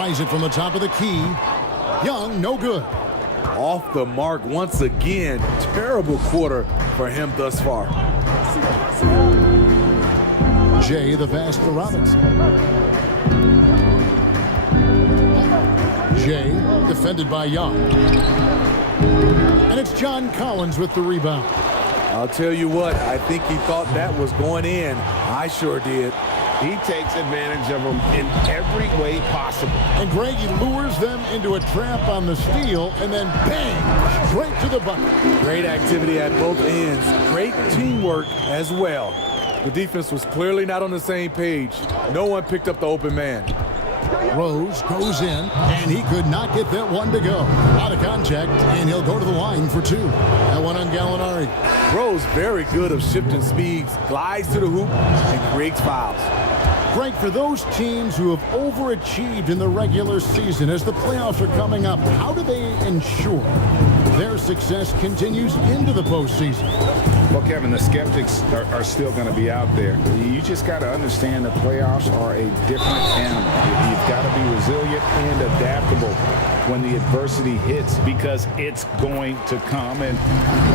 tries it from the top of the key. Young, no good. Off the mark once again. Terrible quarter for him thus far. Jay, the pass to Robinson. Jay, defended by Young. And it's John Collins with the rebound. I'll tell you what, I think he thought that was going in. I sure did. He takes advantage of them in every way possible. And Greg, he lures them into a trap on the steal, and then bang, straight to the bucket. Great activity at both ends. Great teamwork as well. The defense was clearly not on the same page. No one picked up the open man. Rose goes in, and he could not get that one to go. Out of contact, and he'll go to the line for two. That one on Gallinari. Rose very good of shifting speeds, glides to the hoop, and creates fouls. Greg, for those teams who have overachieved in the regular season, as the playoffs are coming up, how do they ensure their success continues into the postseason? Well, Kevin, the skeptics are still going to be out there. You just got to understand the playoffs are a different animal. You've got to be resilient and adaptable when the adversity hits, because it's going to come. And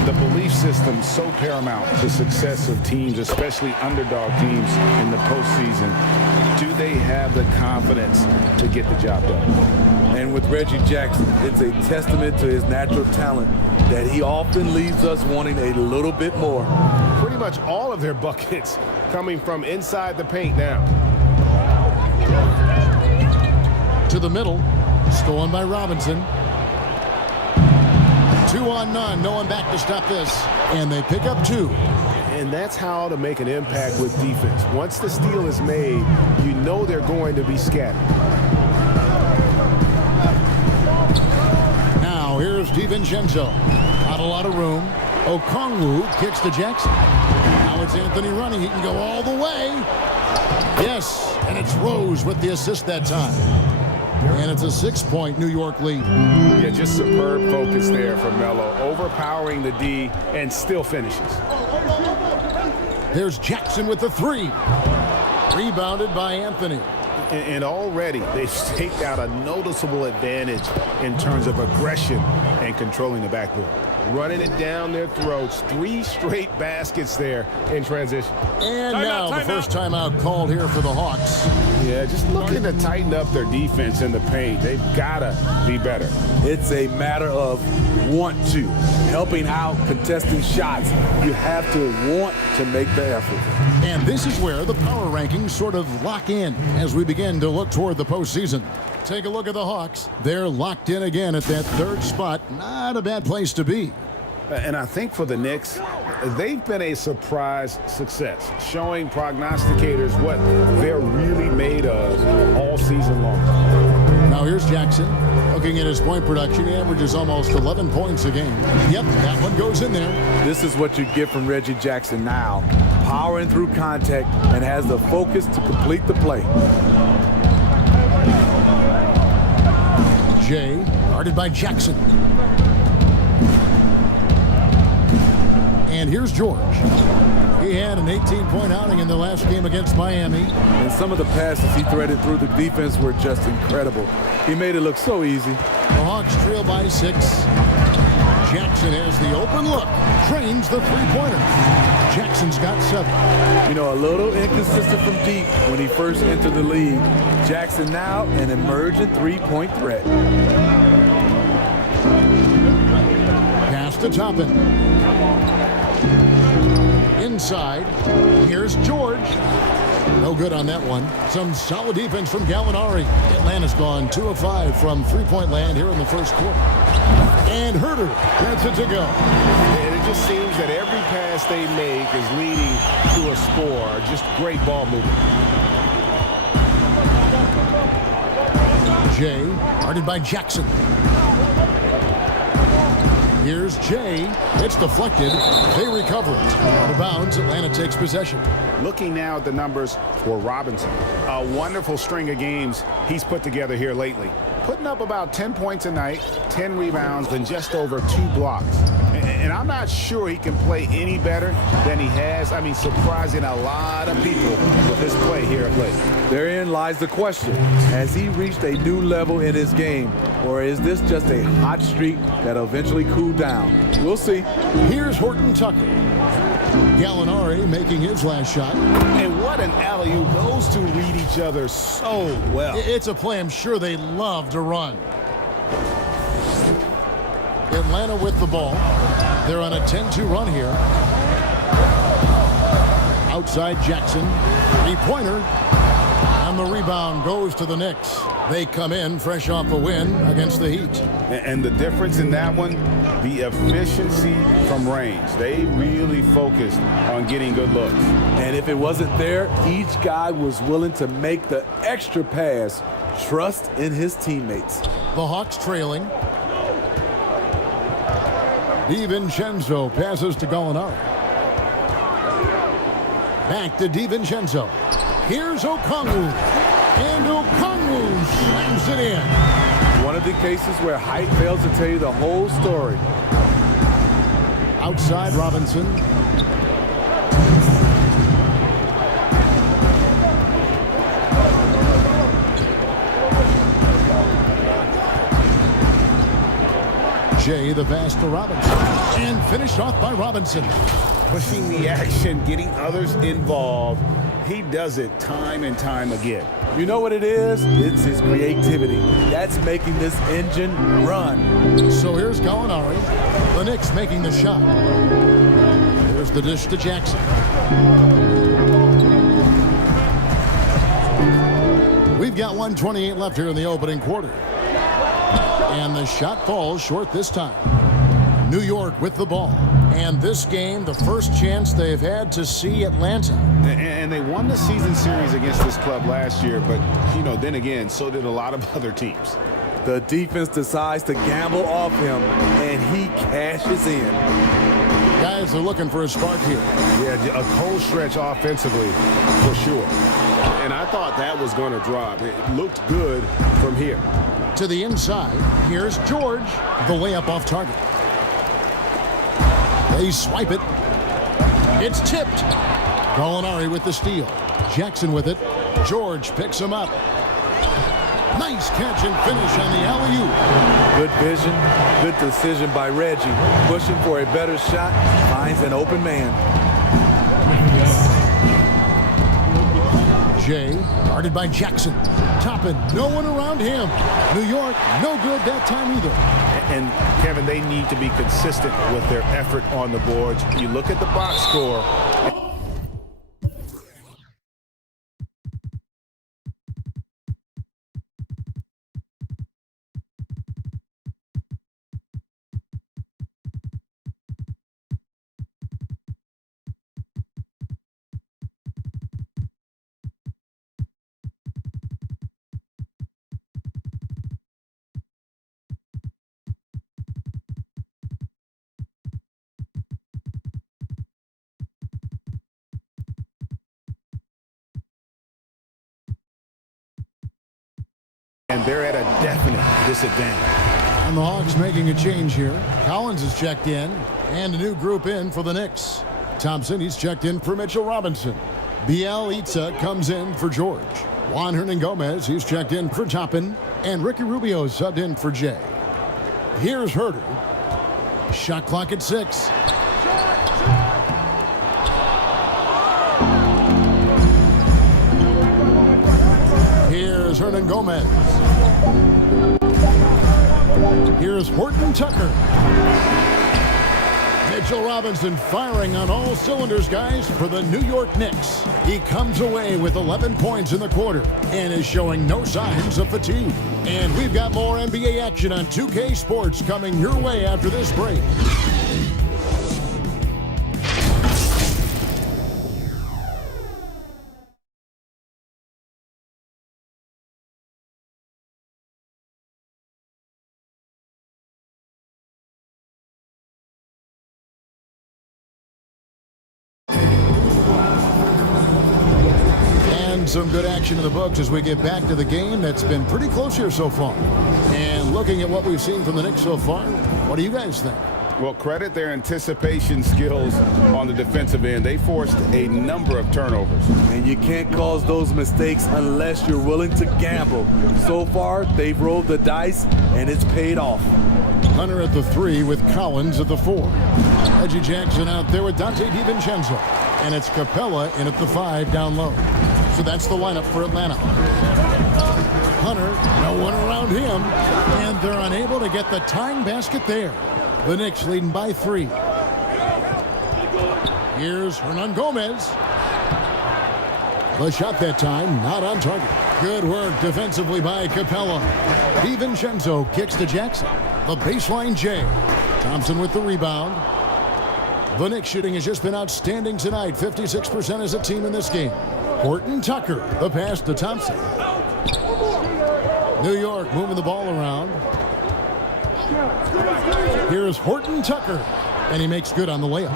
the belief system is so paramount to success of teams, especially underdog teams in the postseason. Do they have the confidence to get the job done? And with Reggie Jackson, it's a testament to his natural talent that he often leaves us wanting a little bit more. Pretty much all of their buckets coming from inside the paint now. To the middle, stolen by Robinson. 2 on none, no one back to stop this. And they pick up 2. And that's how to make an impact with defense. Once the steal is made, you know they're going to be scattered. Now here's DiVincenzo. Not a lot of room. Okongwu kicks to Jackson. Now it's Anthony running. He can go all the way. Yes, and it's Rose with the assist that time. And it's a 6-point New York lead. Yeah, just superb focus there from Melo. Overpowering the D and still finishes. There's Jackson with the 3. Rebounded by Anthony. And already they've staked out a noticeable advantage in terms of aggression and controlling the backboard. Running it down their throats. 3 straight baskets there in transition. And now the first timeout called here for the Hawks. Yeah, just looking to tighten up their defense in the paint. They've got to be better. It's a matter of want to. Helping out, contesting shots. You have to want to make the effort. And this is where the power rankings sort of lock in as we begin to look toward the postseason. Take a look at the Hawks. They're locked in again at that 3rd spot. Not a bad place to be. And I think for the Knicks, they've been a surprise success, showing prognosticators what they're really made of all season long. Now here's Jackson. Looking at his point production, he averages almost 11 points a game. Yep, that one goes in there. This is what you get from Reggie Jackson now. Powering through contact and has the focus to complete the play. Jay, guarded by Jackson. And here's George. He had an 18-point outing in the last game against Miami. And some of the passes he threaded through the defense were just incredible. He made it look so easy. The Hawks trail by 6. Jackson has the open look. Trains the 3-pointer. Jackson's got 7. You know, a little inconsistent from deep when he first entered the league. Jackson now an emerging 3-point threat. Pass to Toppin. Inside, here's George. No good on that one. Some solid defense from Gallinari. Atlanta's gone 2 of 5 from 3-point land here in the first quarter. And Herter gets it to go. And it just seems that every pass they make is leading to a score. Just great ball movement. Jay, guarded by Jackson. Here's Jay. It's deflected. They recover it. Out of bounds, Atlanta takes possession. Looking now at the numbers for Robinson. A wonderful string of games he's put together here lately. Putting up about 10 points a night, 10 rebounds, and just over 2 blocks. And I'm not sure he can play any better than he has. I mean, surprising a lot of people with this play here at late. Therein lies the question. Has he reached a new level in his game, or is this just a hot streak that'll eventually cool down? We'll see. Here's Horton Tucker. Gallinari making his last shot. And what an alley-oop. Those two read each other so well. It's a play I'm sure they love to run. Atlanta with the ball. They're on a 10-2 run here. Outside Jackson. Three-pointer. And the rebound goes to the Knicks. They come in fresh off a win against the Heat. And the difference in that one, the efficiency from range. They really focused on getting good looks. And if it wasn't there, each guy was willing to make the extra pass. Trust in his teammates. The Hawks trailing. DiVincenzo passes to Gallinari. Back to DiVincenzo. Here's Okongwu. And Okongwu slams it in. One of the cases where height fails to tell you the whole story. Outside Robinson. Jay the pass to Robinson. And finished off by Robinson. Pushing the action, getting others involved. He does it time and time again. You know what it is? It's his creativity. That's making this engine run. So here's Gallinari. The Knicks making the shot. Here's the dish to Jackson. We've got 1:28 left here in the opening quarter. And the shot falls short this time. New York with the ball. And this game, the first chance they've had to see Atlanta. And they won the season series against this club last year, but, you know, then again, so did a lot of other teams. The defense decides to gamble off him, and he cashes in. Guys are looking for a spark here. Yeah, a cold stretch offensively, for sure. And I thought that was going to drop. It looked good from here. To the inside, here's George. The layup off target. They swipe it. It's tipped. Gallinari with the steal. Jackson with it. George picks him up. Nice catch and finish on the alley-oop. Good vision, good decision by Reggie. Pushing for a better shot, finds an open man. Jay, guarded by Jackson. Toppin, no one around him. New York, no good that time either. And, Kevin, they need to be consistent with their effort on the boards. You look at the box score. And they're at a definite disadvantage. And the Hawks making a change here. Collins is checked in, and a new group in for the Knicks. Thompson, he's checked in for Mitchell Robinson. Bielitsa comes in for George. Juan Hernan-Gomez, he's checked in for Toppin. And Ricky Rubio subbed in for Jay. Here's Herder. Shot clock at 6. Here's Hernan-Gomez. Here's Horton Tucker. Mitchell Robinson firing on all cylinders, guys, for the New York Knicks. He comes away with 11 points in the quarter and is showing no signs of fatigue. And we've got more NBA action on 2K Sports coming your way after this break. Some good action in the books as we get back to the game that's been pretty close here so far. And looking at what we've seen from the Knicks so far, what do you guys think? Well, credit their anticipation skills on the defensive end. They forced a number of turnovers. And you can't cause those mistakes unless you're willing to gamble. So far, they've rolled the dice, and it's paid off. Hunter at the 3 with Collins at the 4. Reggie Jackson out there with Dante DiVincenzo. And it's Capella in at the 5 down low. So that's the lineup for Atlanta. Hunter, no one around him. And they're unable to get the tying basket there. The Knicks leading by 3. Here's Hernan Gomez. The shot that time, not on target. Good work defensively by Capella. DiVincenzo kicks to Jackson. The baseline J. Thompson with the rebound. The Knicks shooting has just been outstanding tonight. 56% as a team in this game. Horton Tucker, the pass to Thompson. New York moving the ball around. Here's Horton Tucker, and he makes good on the layup.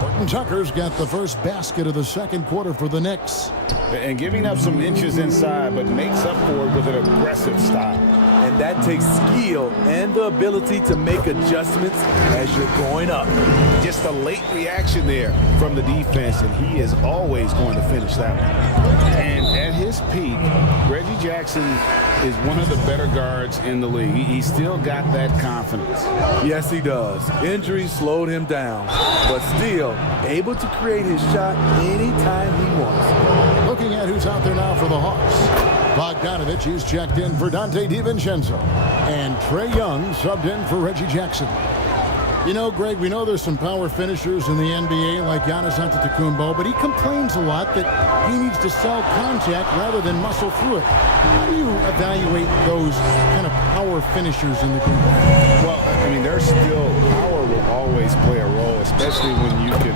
Horton Tucker's got the first basket of the second quarter for the Knicks. And giving up some inches inside, but makes up for it with an aggressive style. And that takes skill and the ability to make adjustments as you're going up. Just a late reaction there from the defense, and he is always going to finish that one. And at his peak, Reggie Jackson is one of the better guards in the league. He's still got that confidence. Yes, he does. Injuries slowed him down, but still able to create his shot anytime he wants. Looking at who's out there now for the Hawks. Bogdanovich is checked in for Dante DiVincenzo. And Trae Young subbed in for Reggie Jackson. You know, Greg, we know there's some power finishers in the NBA like Giannis Antetokounmpo, but he complains a lot that he needs to sell contact rather than muscle through it. How do you evaluate those kind of power finishers in the game? Well, I mean, there's still power will always play a role, especially when you can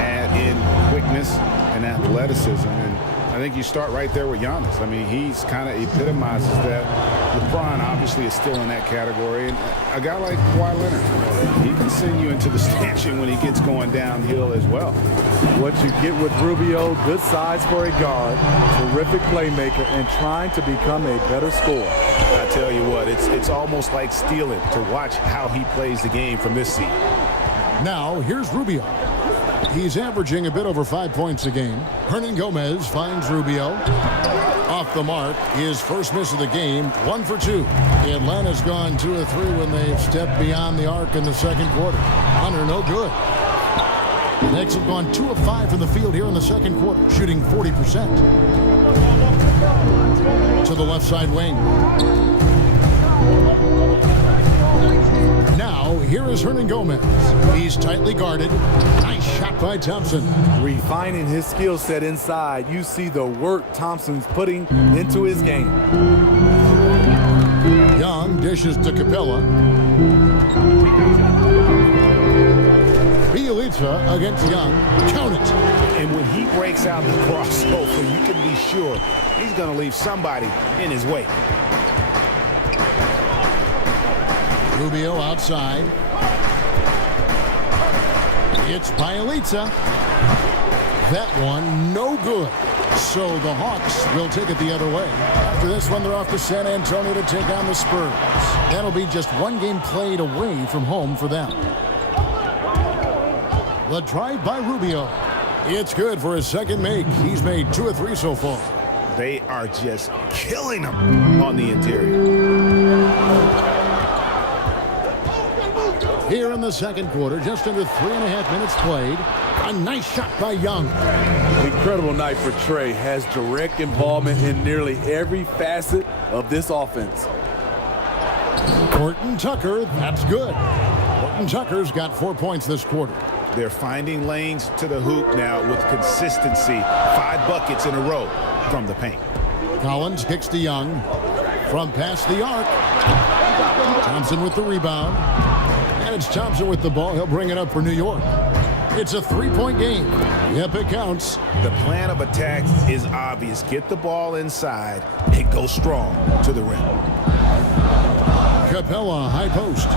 add in quickness and athleticism. And I think you start right there with Giannis. I mean, he's kind of epitomizes that. LeBron obviously is still in that category. And a guy like Kawhi Leonard, he can send you into the stanchion when he gets going downhill as well. What you get with Rubio, good size for a guard, terrific playmaker, and trying to become a better scorer. I tell you what, it's almost like stealing to watch how he plays the game from this seat. Now, here's Rubio. He's averaging a bit over 5 points a game. Hernan Gomez finds Rubio. Off the mark, his first miss of the game, 1 for 2. Atlanta's gone 2 of 3 when they've stepped beyond the arc in the second quarter. Hunter, no good. The Knicks have gone 2 of 5 from the field here in the second quarter, shooting 40%. To the left side wing. Now, here is Hernan Gomez. He's tightly guarded. Nice shot by Thompson. Refining his skill set inside, you see the work Thompson's putting into his game. Young dishes to Capella. Bielitsa against Young. Count it. And when he breaks out the crossover, you can be sure he's going to leave somebody in his way. Rubio outside. It's Bielitsa. That one, no good. So the Hawks will take it the other way. After this one, they're off to San Antonio to take on the Spurs. That'll be just one game played away from home for them. The drive by Rubio. It's good for his second make. He's made 2 of 3 so far. They are just killing him on the interior. Here in the second quarter, just under 3.5 minutes played. A nice shot by Young. Incredible night for Trae. Has direct involvement in nearly every facet of this offense. Horton Tucker, that's good. Horton Tucker's got 4 points this quarter. They're finding lanes to the hoop now with consistency. 5 buckets in a row from the paint. Collins kicks to Young. From past the arc. Thompson with the rebound. And it's Thompson with the ball. He'll bring it up for New York. It's a 3-point game. Yep, it counts. The plan of attack is obvious. Get the ball inside and go strong to the rim. Capella, high post.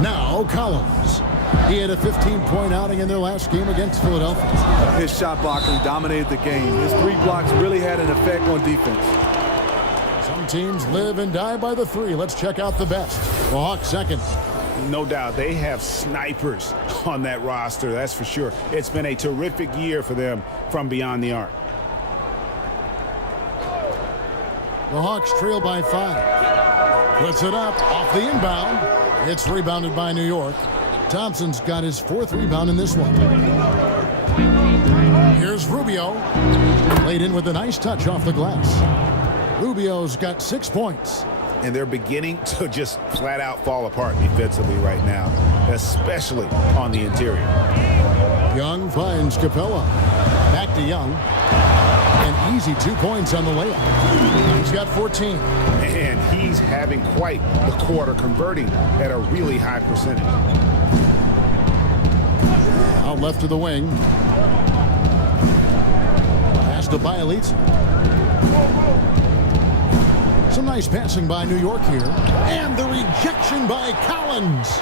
Now Collins. He had a 15-point outing in their last game against Philadelphia. His shot blocking dominated the game. His 3 blocks really had an effect on defense. Some Both teams live and die by the three. Let's check out the best. The Hawks second. No doubt they have snipers on that roster, that's for sure. It's been a terrific year for them from beyond the arc. The Hawks trail by 5. Puts it up off the inbound. It's rebounded by New York. Thompson's got his 4th rebound in this one. Here's Rubio. Laid in with a nice touch off the glass. Rubio's got 6 points. And they're beginning to just flat out fall apart defensively right now, especially on the interior. Young finds Capella. Back to Young. An easy 2 points on the layup. He's got 14. And he's having quite the quarter, converting at a really high percentage. Out left to the wing. Pass to Bielitsa. Some nice passing by New York here. And the rejection by Collins.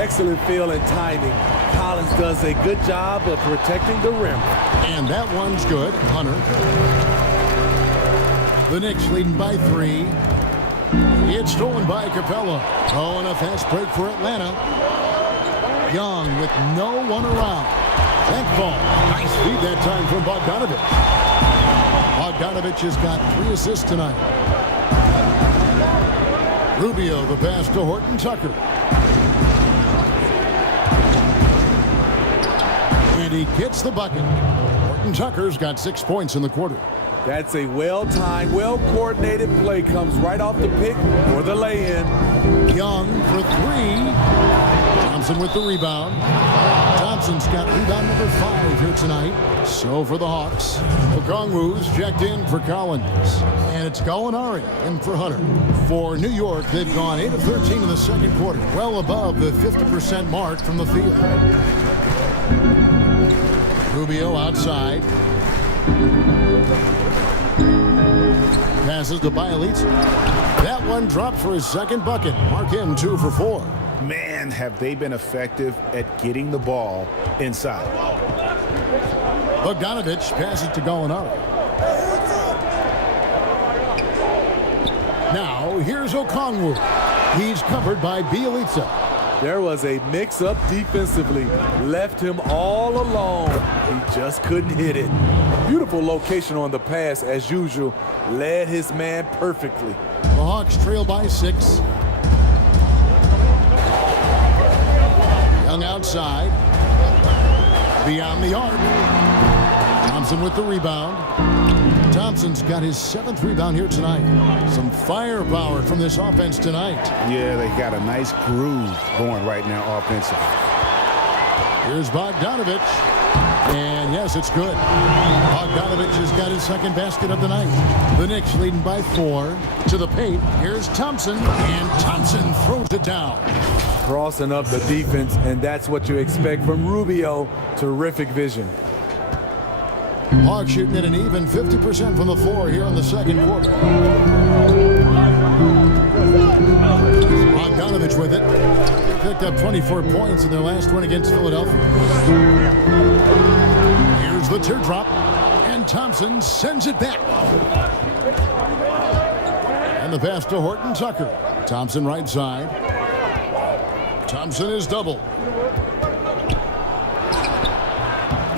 Excellent feel and timing. Collins does a good job of protecting the rim. And that one's good. Hunter. The Knicks leading by 3. It's stolen by Capella. Oh, and a fast break for Atlanta. Young with no one around. That ball. Nice feed that time from Bogdanovich. Bogdanovich has got 3 assists tonight. Rubio, the pass to Horton Tucker. And he gets the bucket. Horton Tucker's got 6 points in the quarter. That's a well-timed, well-coordinated play. Comes right off the pick or the lay-in. Young for 3. Thompson with the rebound. Thompson's got rebound number 5 here tonight. So for the Hawks, Okongwu's checked in for Collins. And it's Gallinari in for Hunter. For New York, they've gone 8 of 13 in the second quarter. Well above the 50% mark from the field. Rubio outside. Passes to Bielitsa. That one dropped for his second bucket. Mark him 2 for 4. Man, have they been effective at getting the ball inside. Bogdanovich passes to Gallinari. Now, here's Okongwu. He's covered by Bielitsa. There was a mix-up defensively. Left him all alone. He just couldn't hit it. Beautiful location on the pass, as usual. Led his man perfectly. The Hawks trail by 6. Young outside. Beyond the arc. Thompson with the rebound. Thompson's got his 7th rebound here tonight. Some firepower from this offense tonight. Yeah, they got a nice groove going right now offensively. Here's Bogdanovich. And yes, it's good. Bogdanovich has got his 2nd basket of the night. The Knicks leading by 4. To the paint. Here's Thompson. And Thompson throws it down. Crossing up the defense, and that's what you expect from Rubio. Terrific vision. Hawks shooting at an even 50% from the floor here in the second quarter. Bogdanovich with it. They picked up 24 points in their last win against Philadelphia. Here's the teardrop. And Thompson sends it back. And the pass to Horton Tucker. Thompson right side. Thompson is doubled.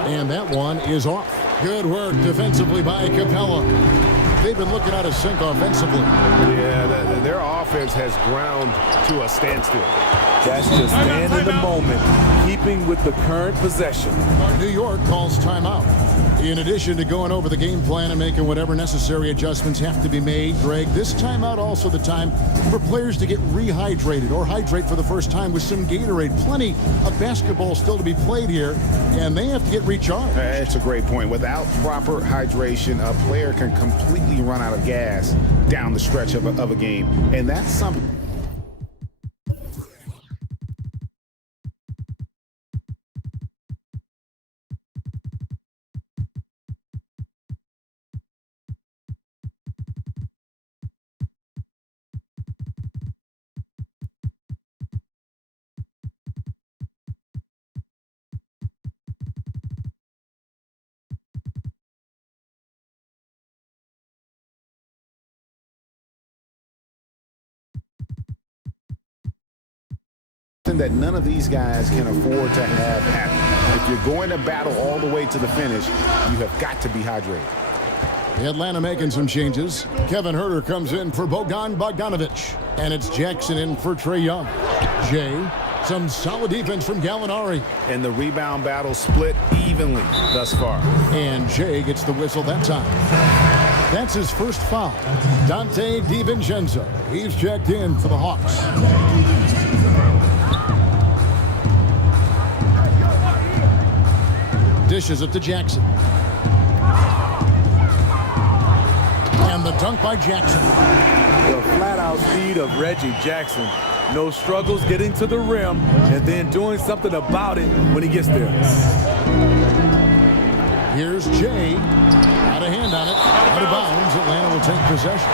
And that one is off. Good work defensively by Capella. They've been looking out of sync offensively. Yeah, their offense has ground to a standstill. That's just staying in the moment, keeping with the current possession. New York calls timeout. In addition to going over the game plan and making whatever necessary adjustments have to be made, Greg, this timeout also the time for players to get rehydrated or hydrate for the first time with some Gatorade. Plenty of basketball still to be played here, and they have to get recharged. That's a great point. Without proper hydration, a player can completely run out of gas down the stretch of a game, and that's something. something that none of these guys can afford to have happen. If you're going to battle all the way to the finish, you have got to be hydrated. Atlanta making some changes. Kevin Huerter comes in for Bogan Bogdanovic. And it's Jackson in for Trae Young. Jay, some solid defense from Gallinari. And the rebound battle split evenly thus far. And Jay gets the whistle that time. That's his first foul. Dante DiVincenzo. He's checked in for the Hawks. Dishes it to Jackson. And the dunk by Jackson. The flat-out speed of Reggie Jackson. No struggles getting to the rim and then doing something about it when he gets there. Here's Jay. Out of hand on it. Out of bounds. Atlanta will take possession.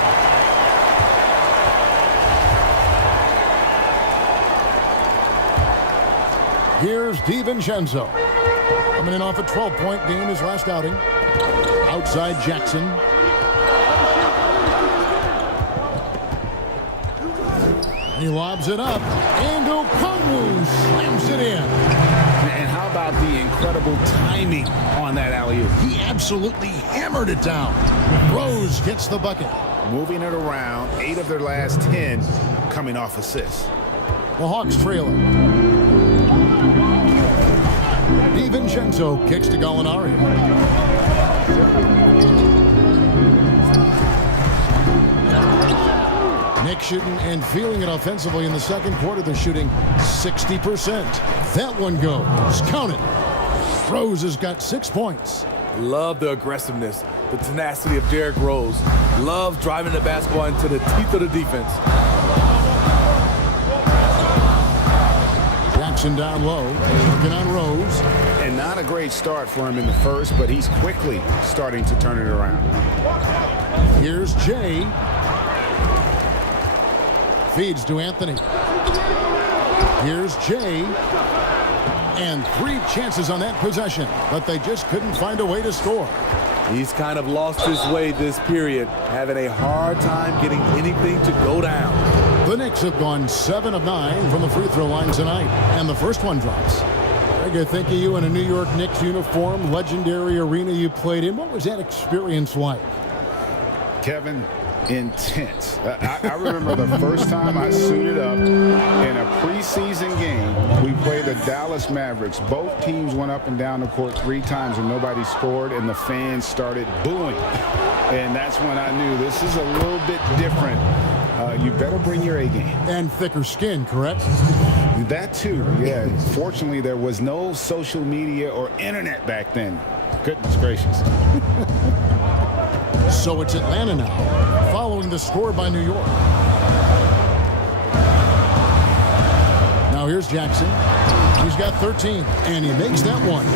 Here's DiVincenzo. Coming in off a 12-point game his last outing. Outside Jackson. He lobs it up. And Okongwu slams it in. And how about the incredible timing on that alley-oop? He absolutely hammered it down. Rose gets the bucket. Moving it around, 8 of their last 10 coming off assists. The Hawks trailing. DiVincenzo kicks to Gallinari. Knicks shooting and feeling it offensively in the second quarter. They're shooting 60%. That one goes. Count it. Rose has got 6 points. Love the aggressiveness, the tenacity of Derrick Rose. Love driving the basketball into the teeth of the defense. Jackson down low, working on Rose. And not a great start for him in the first, but he's quickly starting to turn it around. Here's Jay. Feeds to Anthony. Here's Jay. And 3 chances on that possession, but they just couldn't find a way to score. He's kind of lost his way this period, having a hard time getting anything to go down. The Knicks have gone 7 of 9 from the free throw line tonight, and the first one drops. Greg, I think of you in a New York Knicks uniform, legendary arena you played in. What was that experience like? Kevin, intense. I remember the first time I suited up in a preseason game. We played the Dallas Mavericks. Both teams went up and down the court 3 times and nobody scored, and the fans started booing. And that's when I knew this is a little bit different. You better bring your A game. And thicker skin, correct? That too, yeah. Fortunately, there was no social media or internet back then. Goodness gracious. So it's Atlanta now, following the score by New York. Now here's Jackson. He's got 13, and he makes that one.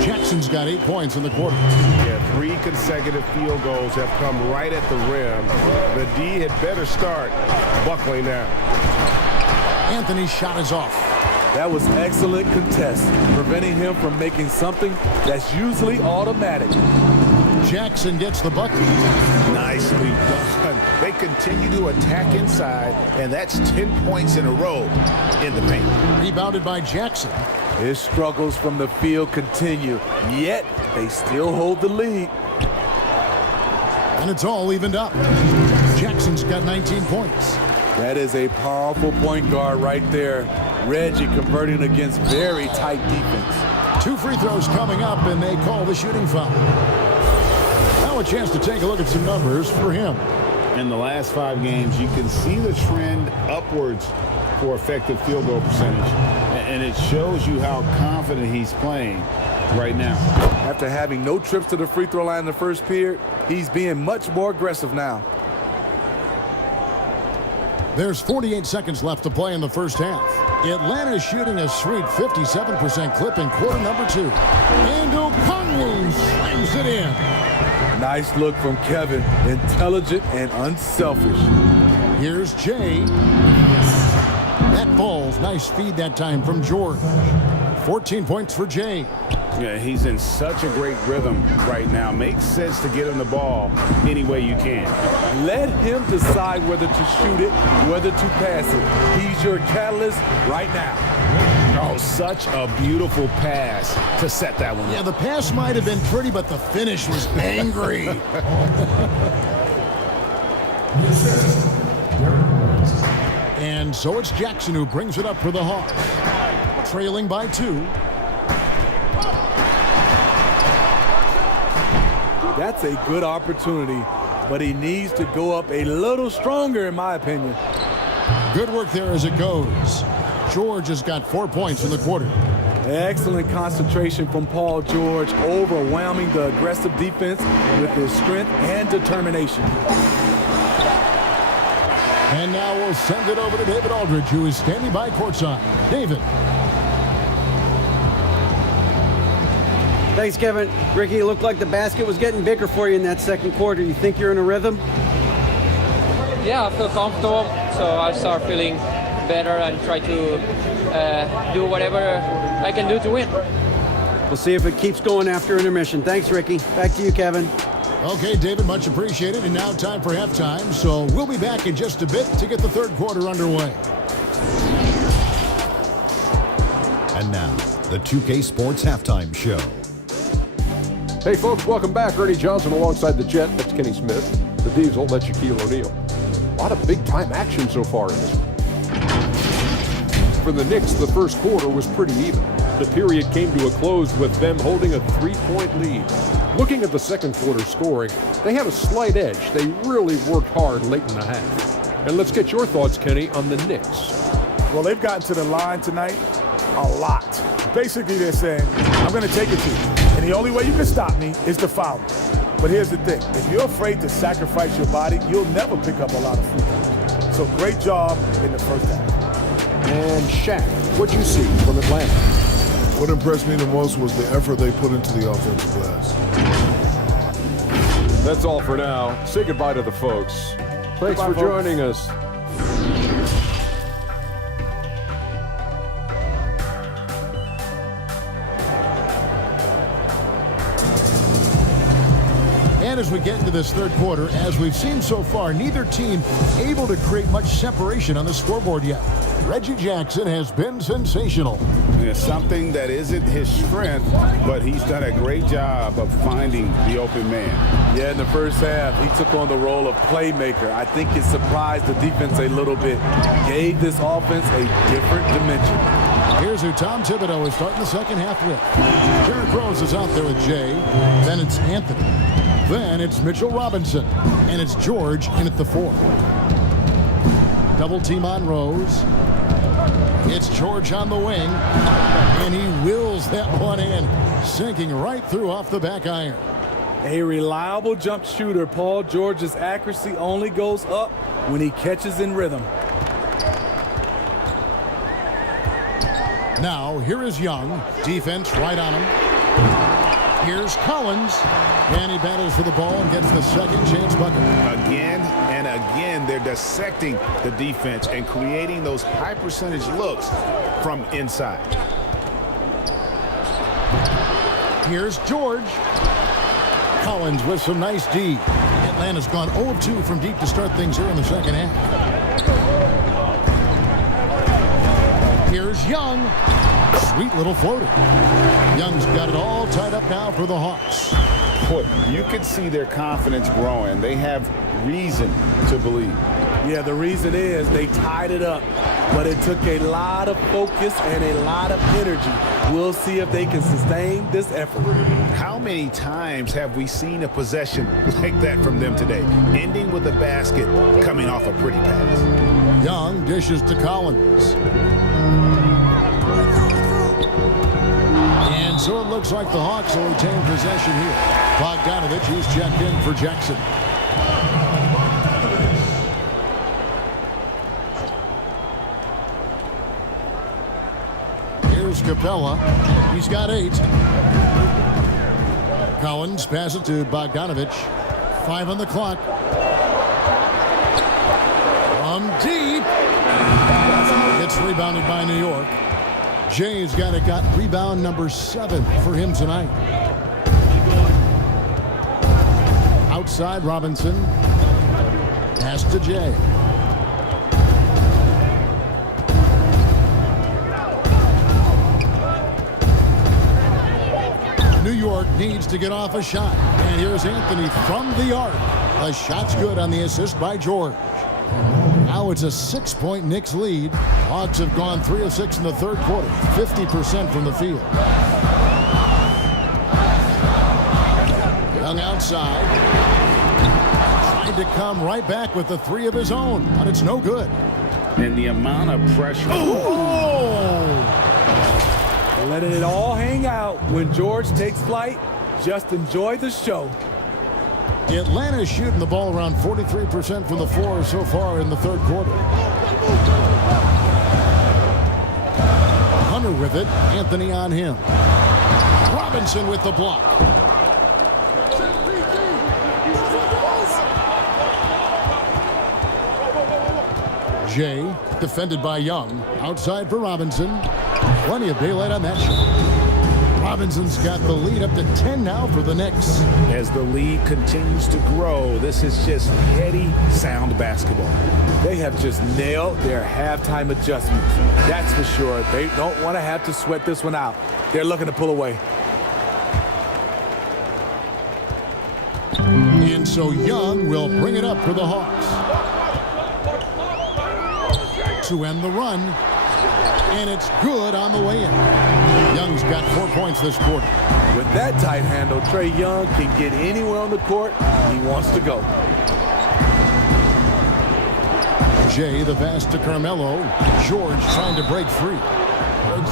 Jackson's got 8 points in the quarter. Yeah, 3 consecutive field goals have come right at the rim. The D had better start buckling down. Anthony's shot is off. That was excellent contest, preventing him from making something that's usually automatic. Jackson gets the bucket. Nicely done. They continue to attack inside, and that's 10 points in a row in the paint. Rebounded by Jackson. His struggles from the field continue, yet they still hold the lead. And it's all evened up. Jackson's got 19 points. That is a powerful point guard right there. Reggie converting against very tight defense. 2 free throws coming up, and they call the shooting foul. Now a chance to take a look at some numbers for him. In the last 5 games, you can see the trend upwards for effective field goal percentage. And it shows you how confident he's playing right now. After having no trips to the free throw line in the first period, he's being much more aggressive now. There's 48 seconds left to play in the first half. Atlanta's shooting a sweet 57% clip in quarter number 2. And Okongwu slams it in. Nice look from Kevin. Intelligent and unselfish. Here's Jay. That falls. Nice feed that time from George. 14 points for Jay. Yeah, he's in such a great rhythm right now. Makes sense to get him the ball any way you can. Let him decide whether to shoot it, whether to pass it. He's your catalyst right now. Oh, such a beautiful pass to set that one up. Yeah, the pass might have been pretty, but the finish was angry. And so it's Jackson who brings it up for the Hawks. Trailing by 2. That's a good opportunity, but he needs to go up a little stronger, in my opinion. Good work there as it goes. George has got 4 points in the quarter. Excellent concentration from Paul George, overwhelming the aggressive defense with his strength and determination. And now we'll send it over to David Aldridge, who is standing by courtside. David. Thanks, Kevin. Ricky, it looked like the basket was getting bigger for you in that second quarter. You think you're in a rhythm? Yeah, I feel comfortable, so I start feeling better and try to do whatever I can do to win. We'll see if it keeps going after intermission. Thanks, Ricky. Back to you, Kevin. Okay, David, much appreciated. And now time for halftime, so we'll be back in just a bit to get the third quarter underway. And now, the 2K Sports Halftime Show. Hey folks, welcome back. Ernie Johnson alongside the Jet. That's Kenny Smith. The Diesel, that's Shaquille O'Neal. A lot of big-time action so far in this one. For the Knicks, the first quarter was pretty even. The period came to a close with them holding a 3-point lead. Looking at the second quarter scoring, they had a slight edge. They really worked hard late in the half. And let's get your thoughts, Kenny, on the Knicks. Well, they've gotten to the line tonight a lot. Basically, they're saying, I'm going to take it to you. And the only way you can stop me is to foul me. But here's the thing. If you're afraid to sacrifice your body, you'll never pick up a lot of free throws. So great job in the first half. And Shaq, what'd you see from Atlanta? What impressed me the most was the effort they put into the offensive glass. That's all for now. Say goodbye to the folks. Thanks for joining us. And as we get into this third quarter, as we've seen so far, neither team able to create much separation on the scoreboard yet. Reggie Jackson has been sensational. It's something that isn't his strength, but he's done a great job of finding the open man. Yeah, in the first half, he took on the role of playmaker. I think it surprised the defense a little bit. Gave this offense a different dimension. Here's who Tom Thibodeau is starting the second half with. Derrick Rose is out there with Jay. Then it's Anthony. Then it's Mitchell Robinson. And it's George in at the 4. Double team on Rose. It's George on the wing. And he wills that one in. Sinking right through off the back iron. A reliable jump shooter. Paul George's accuracy only goes up when he catches in rhythm. Now, here is Young. Defense right on him. Here's Collins. And he battles for the ball and gets the second chance bucket. Again and again, they're dissecting the defense and creating those high percentage looks from inside. Here's George. Collins with some nice D. Atlanta's gone 0-2 from deep to start things here in the second half. Here's Young. Sweet little floater. Young's got it all tied up now for the Hawks. Boy, you can see their confidence growing. They have reason to believe. Yeah, the reason is they tied it up, but it took a lot of focus and a lot of energy. We'll see if they can sustain this effort. How many times have we seen a possession like that from them today, ending with a basket coming off a pretty pass? Young dishes to Collins. And so it looks like the Hawks will retain possession here. Bogdanovich, he's checked in for Jackson. Here's Capella. He's got 8. Collins passes to Bogdanovich. 5 on the clock. From deep. It's rebounded by New York. Jay's got rebound number 7 for him tonight. Outside Robinson. Pass to Jay. New York needs to get off a shot. And here's Anthony from the arc. The shot's good on the assist by George. Now it's a 6-point Knicks lead. Hawks have gone 3 of 6 in the third quarter. 50% from the field. Young outside. Trying to come right back with the 3 of his own. But it's no good. And the amount of pressure. Letting it all hang out when George takes flight. Just enjoy the show. Atlanta's shooting the ball around 43% from the floor so far in the third quarter. Hunter with it. Anthony on him. Robinson with the block. Jay defended by Young. Outside for Robinson. Plenty of daylight on that shot. Robinson's got the lead up to 10 now for the Knicks. As the lead continues to grow, this is just heady, sound basketball. They have just nailed their halftime adjustments. That's for sure. They don't want to have to sweat this one out. They're looking to pull away. And so Young will bring it up for the Hawks. To end the run. And it's good on the way in. Young's got 4 points this quarter. With that tight handle, Trae Young can get anywhere on the court he wants to go. Jay, the pass to Carmelo. George trying to break free.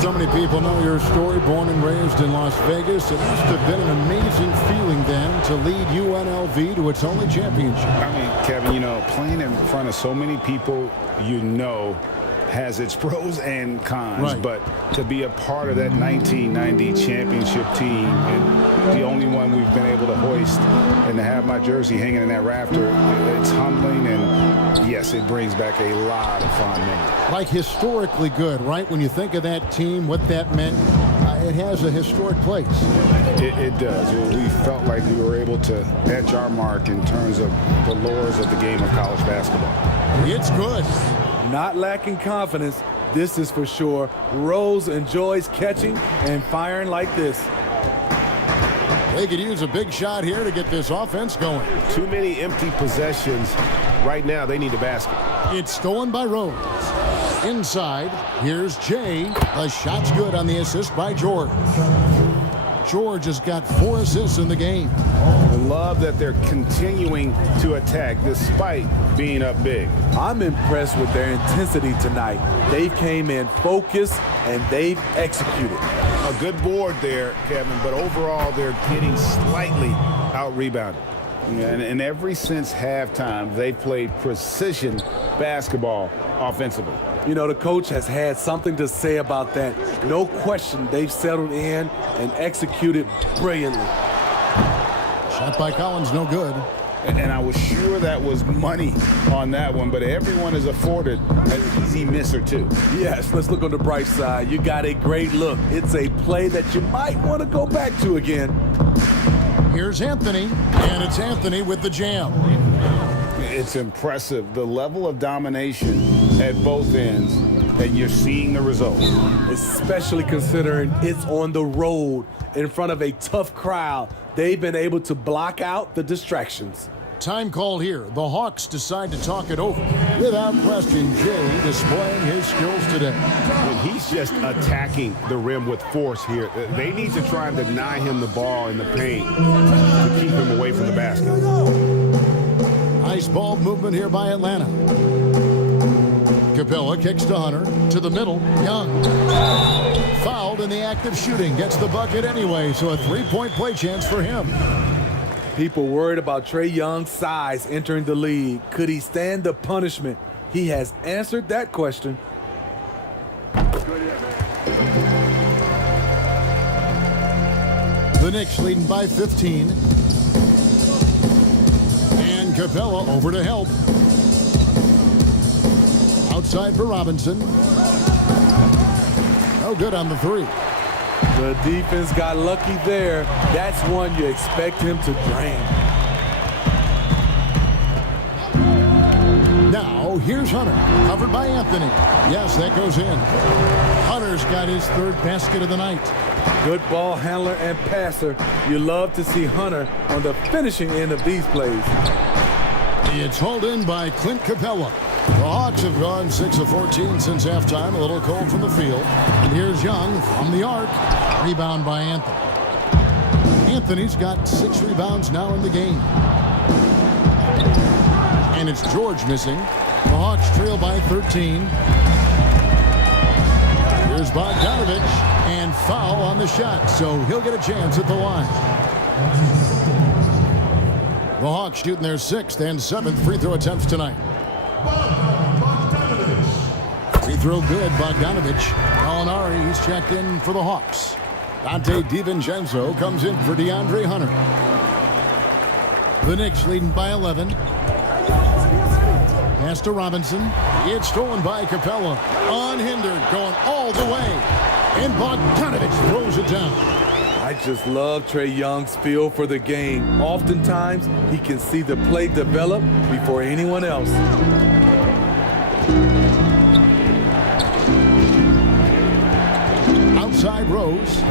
So many people know your story. Born and raised in Las Vegas. It must have been an amazing feeling then to lead UNLV to its only championship. I mean, Kevin, playing in front of so many people has its pros and cons, right. But to be a part of that 1990 championship team and the only one we've been able to hoist and to have my jersey hanging in that rafter, it's humbling, and yes, it brings back a lot of fond memories. Like historically good, right? When you think of that team, what that meant, it has a historic place. It does. We felt like we were able to etch our mark in terms of the lures of the game of college basketball. It's good. Not lacking confidence, this is for sure. Rose enjoys catching and firing like this. They could use a big shot here to get this offense going. Too many empty possessions. Right now, they need a basket. It's stolen by Rose. Inside, here's Jay. The shot's good on the assist by George. George has got 4 assists in the game. I love that they're continuing to attack despite being up big. I'm impressed with their intensity tonight. They came in focused and they've executed. A good board there, Kevin, but overall they're getting slightly out-rebounded. And ever since halftime, they've played precision basketball offensively. The coach has had something to say about that. No question, they've settled in and executed brilliantly. Shot by Collins, no good. And I was sure that was money on that one, but everyone is afforded an easy miss or two. Yes, let's look on the bright side. You got a great look. It's a play that you might want to go back to again. Here's Anthony, and it's Anthony with the jam. It's impressive, the level of domination at both ends, and you're seeing the results. Especially considering it's on the road in front of a tough crowd. They've been able to block out the distractions. Time called here. The Hawks decide to talk it over. Without question, Jay displaying his skills today. And he's just attacking the rim with force here. They need to try and deny him the ball in the paint to keep him away from the basket. Nice ball movement here by Atlanta. Capella kicks to Hunter. To the middle. Young. Fouled in the act of shooting. Gets the bucket anyway, so a 3-point play chance for him. People worried about Trae Young's size entering the league. Could he stand the punishment? He has answered that question. The Knicks leading by 15. And Capella over to help. Outside for Robinson. No good on the three. The defense got lucky there. That's one you expect him to drain. Now, here's Hunter, covered by Anthony. Yes, that goes in. Hunter's got his third basket of the night. Good ball handler and passer. You love to see Hunter on the finishing end of these plays. It's hauled in by Clint Capella. The Hawks have gone 6 of 14 since halftime. A little cold from the field. And here's Young from the arc. Rebound by Anthony. Anthony's got 6 rebounds now in the game. And it's George missing. The Hawks trail by 13. Here's Bogdanovich, and foul on the shot, so he'll get a chance at the line. The Hawks shooting their 6th and 7th free throw attempts tonight. Free throw good, Bogdanovich. Gallinari, he's checked in for the Hawks. Dante DiVincenzo comes in for DeAndre Hunter. The Knicks leading by 11. Pass to Robinson. It's stolen by Capella. Unhindered, going all the way. And Bogdanovich throws it down. I just love Trae Young's feel for the game. Oftentimes, he can see the play develop before anyone else. Outside Rose.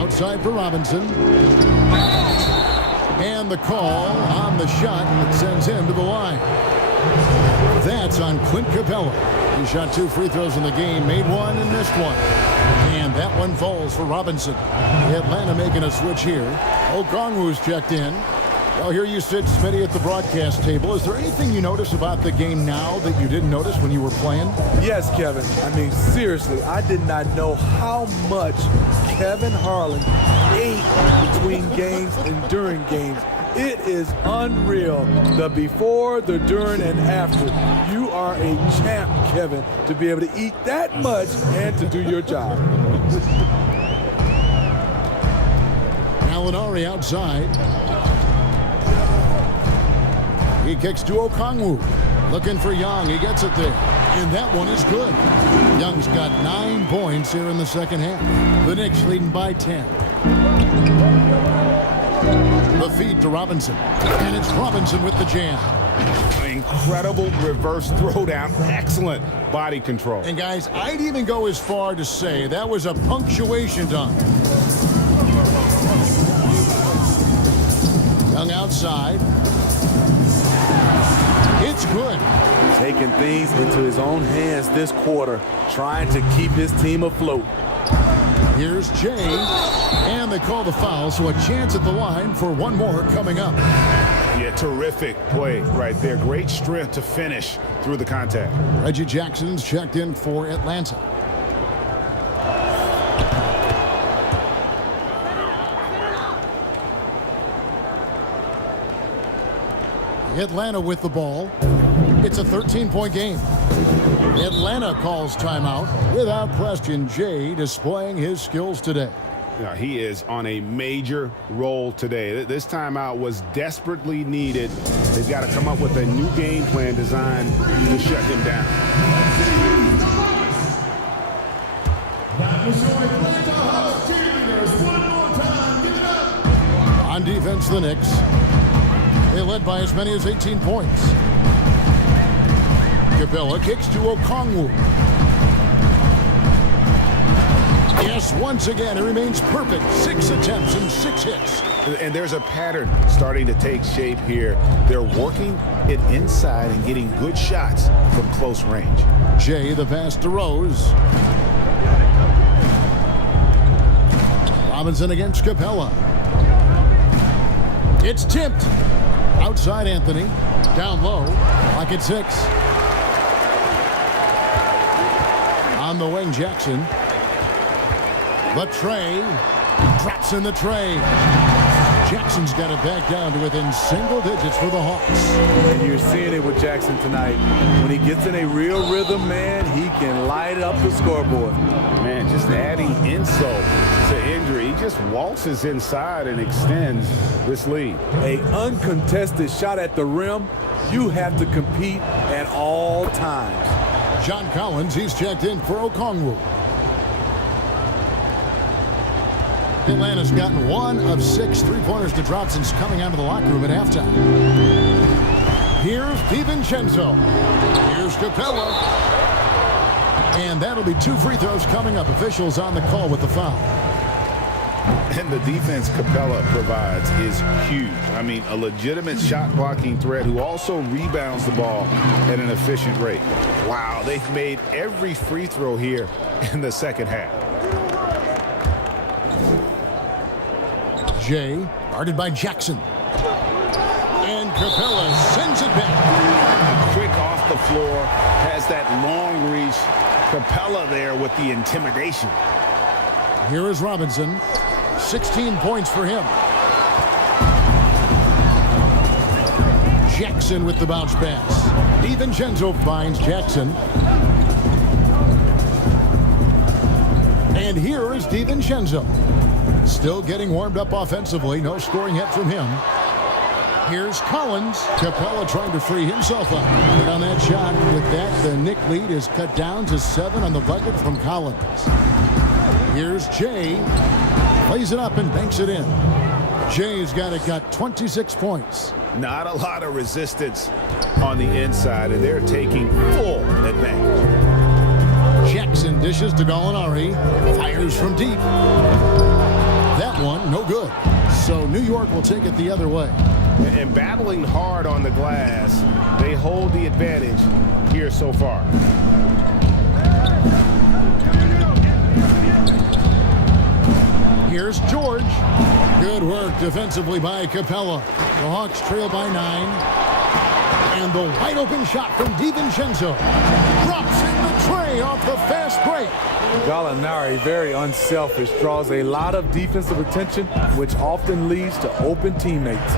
Outside for Robinson. And the call on the shot that sends him to the line. That's on Clint Capella. He shot 2 free throws in the game, made 1 and missed 1. And that one falls for Robinson. Atlanta making a switch here. Okongwu's checked in. Well, here you sit, Smitty, at the broadcast table. Is there anything you notice about the game now that you didn't notice when you were playing? Yes, Kevin. I mean, seriously, I did not know how much Kevin Harlan ate between games and during games. It is unreal. The before, the during, and after. You are a champ, Kevin, to be able to eat that much and to do your job. Gallinari outside. He kicks to Okongwu. Looking for Young. He gets it there. And that one is good. Young's got 9 points here in the second half. The Knicks leading by 10. The feed to Robinson. And it's Robinson with the jam. Incredible reverse throwdown. Excellent body control. And guys, I'd even go as far to say that was a punctuation dunk. Young outside. It's good. Taking things into his own hands this quarter, trying to keep his team afloat. Here's Jay, and they call the foul, so a chance at the line for one more coming up. Yeah, terrific play right there. Great strength to finish through the contact. Reggie Jackson's checked in for Atlanta. Atlanta with the ball. It's a 13-point game. Atlanta calls timeout. Without question, Jay displaying his skills today. Yeah, he is on a major role today. This timeout was desperately needed. They've got to come up with a new game plan designed to shut him down. That was your Atlanta Hawks cheerleaders. One more time. Give it up. On defense, the Knicks. They led by as many as 18 points. Capella kicks to Okongwu. Yes, once again, it remains perfect. 6 attempts and 6 hits. And there's a pattern starting to take shape here. They're working it inside and getting good shots from close range. Jay, the pass to Rose. Robinson against Capella. It's tipped. Outside Anthony. Down low. Clock at 6. On the wing, Jackson. The tray. Drops in the tray. Jackson's got it back down to within single digits for the Hawks. And you're seeing it with Jackson tonight. When he gets in a real rhythm, man, he can light up the scoreboard. Man, just adding insult to injury. He just waltzes inside and extends this lead. A uncontested shot at the rim, you have to compete at all times. John Collins, he's checked in for Okongwu. Atlanta's gotten 1 of 6 3-pointers to drop since coming out of the locker room at halftime. Here's DiVincenzo. Here's Capella. And that'll be 2 free throws coming up. Officials on the call with the foul. And the defense Capella provides is huge. I mean, a legitimate shot-blocking threat who also rebounds the ball at an efficient rate. Wow, they've made every free throw here in the second half. Jay, guarded by Jackson. And Capella sends it back. Quick off the floor, has that long reach. Capella there with the intimidation. Here is Robinson. 16 points for him. Jackson with the bounce pass. DiVincenzo finds Jackson. And here is DiVincenzo. Still getting warmed up offensively. No scoring yet from him. Here's Collins. Capella trying to free himself up. Hit on that shot. With that, the Knick lead is cut down to 7 on the bucket from Collins. Here's Jay. Plays it up and banks it in. Jay's got 26 points. Not a lot of resistance on the inside, and they're taking full advantage. Jackson dishes to Gallinari. Fires from deep. That one, no good. So New York will take it the other way. And battling hard on the glass, they hold the advantage here so far. Here's George. Good work defensively by Capella. The Hawks trail by 9. And the wide open shot from DiVincenzo. Drops in the tray off the fast break. Gallinari, very unselfish, draws a lot of defensive attention, which often leads to open teammates.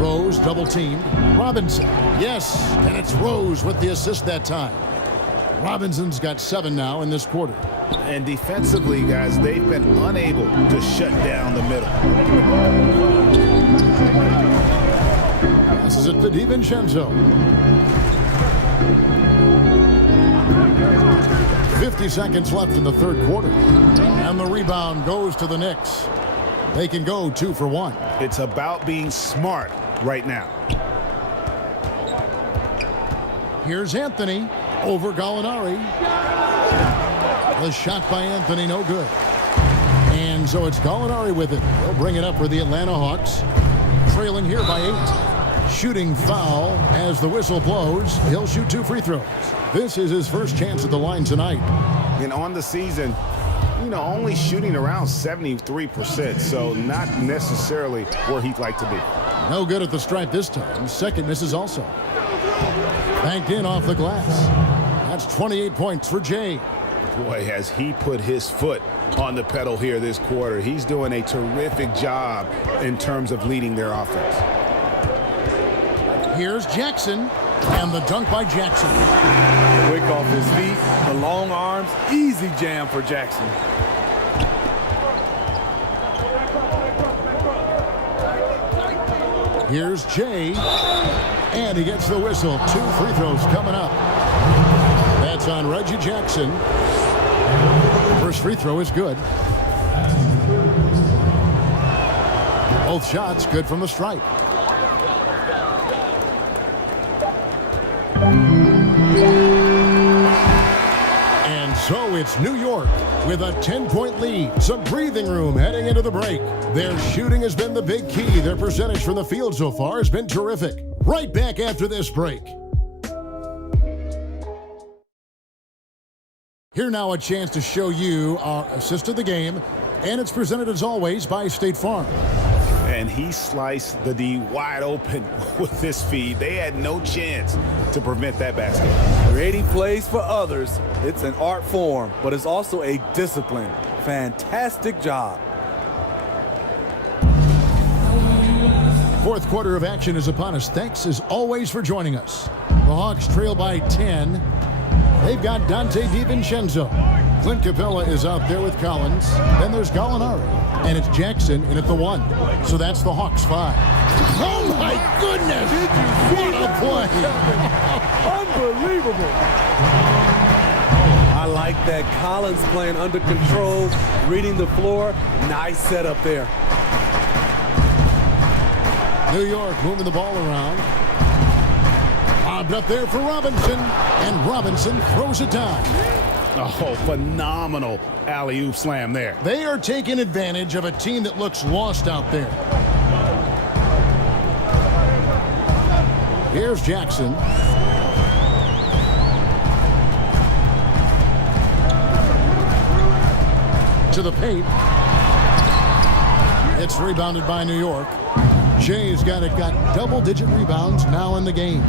Rose double teamed. Robinson. Yes, and it's Rose with the assist that time. Robinson's got 7 now in this quarter. And defensively, guys, they've been unable to shut down the middle. Passes it to DiVincenzo. 50 seconds left in the third quarter. And the rebound goes to the Knicks. They can go 2 for 1. It's about being smart right now. Here's Anthony over Gallinari. The shot by Anthony, no good. And so it's Gallinari with it. They'll bring it up for the Atlanta Hawks. Trailing here by 8. Shooting foul as the whistle blows. He'll shoot 2 free throws. This is his first chance at the line tonight. And on the season, only shooting around 73%, so not necessarily where he'd like to be. No good at the stripe this time. Second misses also. Banked in off the glass. That's 28 points for Jay. Boy, has he put his foot on the pedal here this quarter. He's doing a terrific job in terms of leading their offense. Here's Jackson, and the dunk by Jackson. Quick off his feet, the long arms, easy jam for Jackson. Here's Jay, and he gets the whistle. 2 free throws coming up. That's on Reggie Jackson. First free throw is good. Both shots good from the stripe. And so it's New York with a 10-point lead. Some breathing room heading into the break. Their shooting has been the big key. Their percentage from the field so far has been terrific. Right back after this break. Here now a chance to show you our assist of the game, and it's presented as always by State Farm. And he sliced the D wide open with this feed. They had no chance to prevent that basket. Creating plays for others, it's an art form, but it's also a discipline. Fantastic job. Fourth quarter of action is upon us. Thanks as always for joining us. The Hawks trail by 10. They've got Dante DiVincenzo. Clint Capella is out there with Collins. Then there's Gallinari. And it's Jackson in at the 1. So that's the Hawks 5. Oh, my goodness! What a play! Unbelievable. I like that. Collins playing under control, reading the floor. Nice setup there. New York moving the ball around. Bobbed up there for Robinson, and Robinson throws it down. Oh, phenomenal alley-oop slam there. They are taking advantage of a team that looks lost out there. Here's Jackson. To the paint. It's rebounded by New York. Jay's got double-digit rebounds now in the game.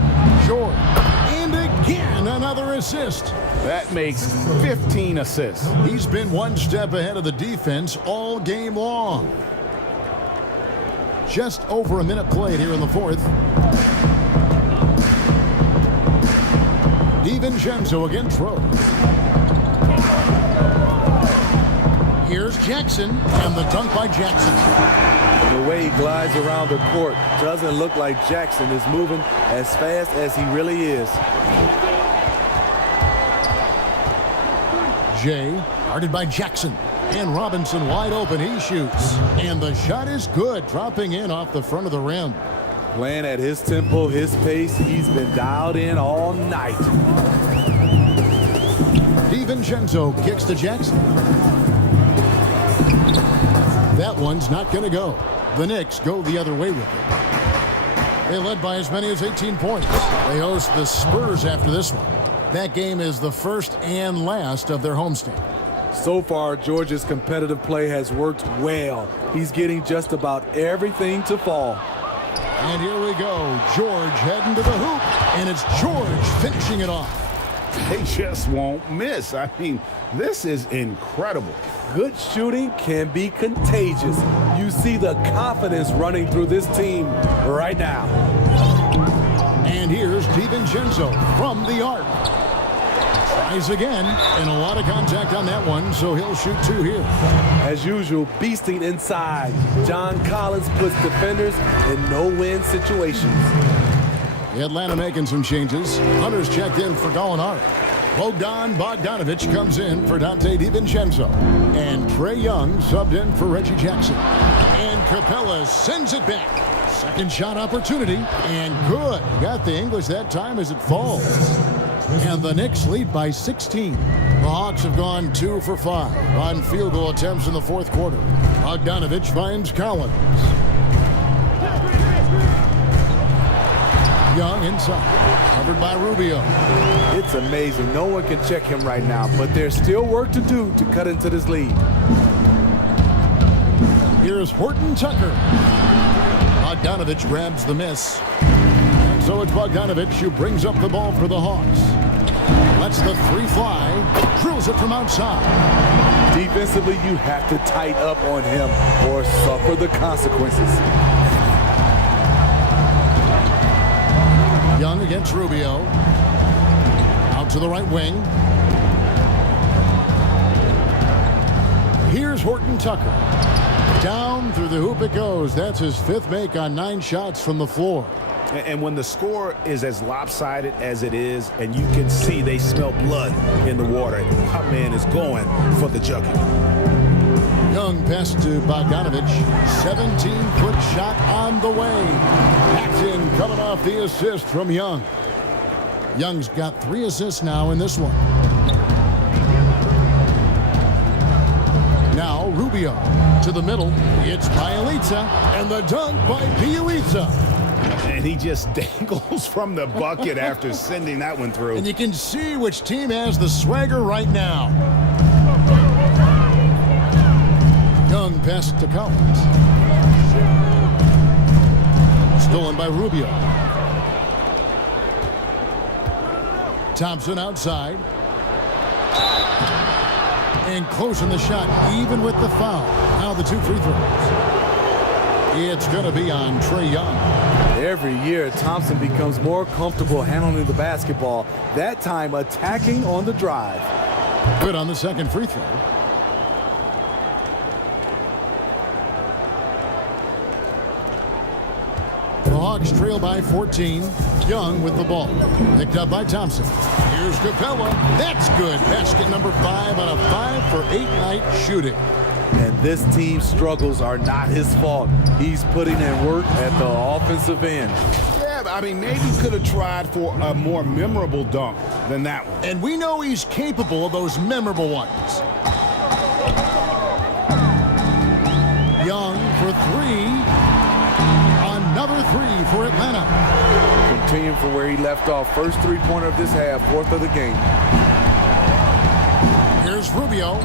George. And again, another assist. That makes 15 assists. He's been one step ahead of the defense all game long. Just over a minute played here in the fourth. DiVincenzo against Rose. Here's Jackson, and the dunk by Jackson. The way he glides around the court doesn't look like Jackson is moving as fast as he really is. Jay, guarded by Jackson. And Robinson wide open. He shoots. And the shot is good, dropping in off the front of the rim. Playing at his tempo, his pace. He's been dialed in all night. DiVincenzo kicks to Jackson. That one's not going to go. The Knicks go the other way with it. They led by as many as 18 points. They host the Spurs after this one. That game is the first and last of their homestand. So far, George's competitive play has worked well. He's getting just about everything to fall. And here we go. George heading to the hoop, and it's George finishing it off. They just won't miss. I mean, this is incredible. Good shooting can be contagious. You see the confidence running through this team right now. And here's DiVincenzo from the arc. Tries again, and a lot of contact on that one, so he'll shoot two here. As usual, beasting inside. John Collins puts defenders in no-win situations. Atlanta making some changes. Hunter's checked in for Gallinari. Bogdan Bogdanovic comes in for Dante DiVincenzo. And Trae Young subbed in for Reggie Jackson. And Capella sends it back. Second shot opportunity, and good. Got the English that time as it falls. And the Knicks lead by 16. The Hawks have gone 2 for 5 on field goal attempts in the fourth quarter. Bogdanovic finds Collins. Young inside, covered by Rubio. It's amazing. No one can check him right now, but there's still work to do to cut into this lead. Here's Horton Tucker. Bogdanovic grabs the miss. And so it's Bogdanovic who brings up the ball for the Hawks. Lets the three fly, drills it from outside. Defensively, you have to tighten up on him or suffer the consequences. Young against Rubio. Out to the right wing. Here's Horton Tucker. Down through the hoop it goes. That's his 5th make on 9 shots from the floor. And when the score is as lopsided as it is, and you can see they smell blood in the water, my man is going for the jugular. Young pass to Bogdanovic. 17-foot shot on the way. Paxton coming off the assist from Young. Young's got 3 assists now in this one. Now Rubio to the middle. It's Bielitsa, and the dunk by Bielitsa. And he just dangles from the bucket after sending that one through. And you can see which team has the swagger right now. Young pass to Collins. Stolen by Rubio. Thompson outside. And closing the shot, even with the foul. Now the 2 free throws. It's going to be on Trae Young. Every year, Thompson becomes more comfortable handling the basketball, that time attacking on the drive. Good on the second free throw. The Hawks trail by 14. Young with the ball. Picked up by Thompson. Here's Capella. That's good. Basket number 5 on a 5 for 8 night shooting. And this team's struggles are not his fault. He's putting in work at the offensive end. Yeah, I mean, maybe he could have tried for a more memorable dunk than that one. And we know he's capable of those memorable ones. Young for 3. Another 3 for Atlanta. Continuing from where he left off. First three-pointer of this half, 4th of the game. Here's Rubio.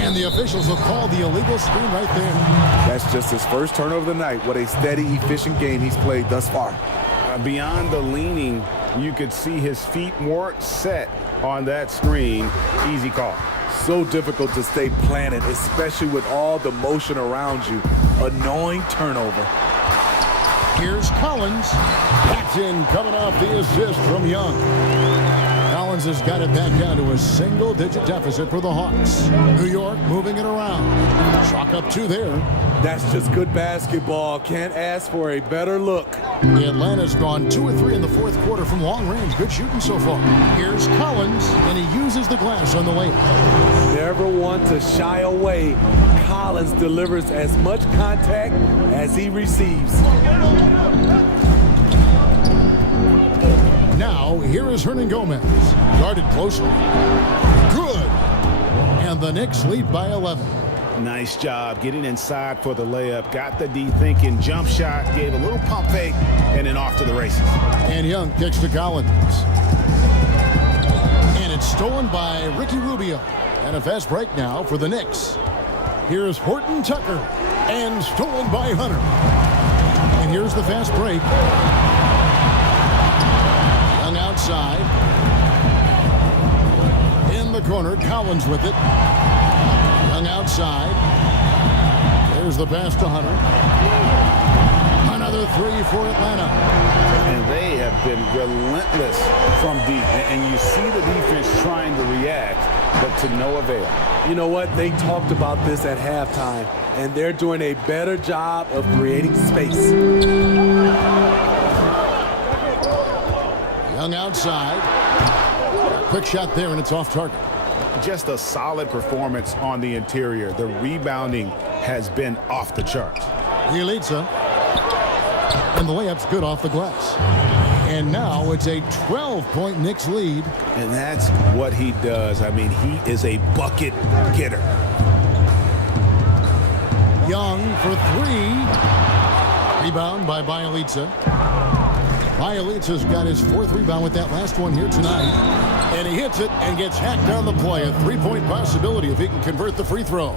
And the officials will call the illegal screen right there. That's just his first turnover of the night. What a steady, efficient game he's played thus far. Beyond the leaning, you could see his feet weren't set on that screen. Easy call. So difficult to stay planted, especially with all the motion around you. Annoying turnover. Here's Collins. That's in, coming off the assist from Young. Collins has got it back down to a single-digit deficit for the Hawks. New York moving it around. Chalk up 2 there. That's just good basketball. Can't ask for a better look. Atlanta's gone 2 of 3 in the 4th quarter from long range. Good shooting so far. Here's Collins, and he uses the glass on the layup. Never want to shy away. Collins delivers as much contact as he receives. Now, here is Hernan Gomez. Guarded closely. Good. And the Knicks lead by 11. Nice job getting inside for the layup. Got the D thinking. Jump shot. Gave a little pump fake. And then off to the races. And Young kicks to Collins. And it's stolen by Ricky Rubio. And a fast break now for the Knicks. Here's Horton Tucker. And stolen by Hunter. And here's the fast break. Young outside. In the corner. Collins with it. Young outside. There's the pass to Hunter. Another 3 for Atlanta. And they have been relentless from deep. And you see the defense trying to react, but to no avail. You know what? They talked about this at halftime, and they're doing a better job of creating space. Young outside. Quick shot there, and it's off target. Just a solid performance on the interior. The rebounding has been off the charts. Bielitsa. And the layup's good off the glass. And now it's a 12-point Knicks lead. And that's what he does. I mean, he is a bucket getter. Young for 3. Rebound by Bielitsa. Bielitsa's got his 4th rebound with that last one here tonight. And he hits it and gets hacked on the play. A 3-point possibility if he can convert the free throw.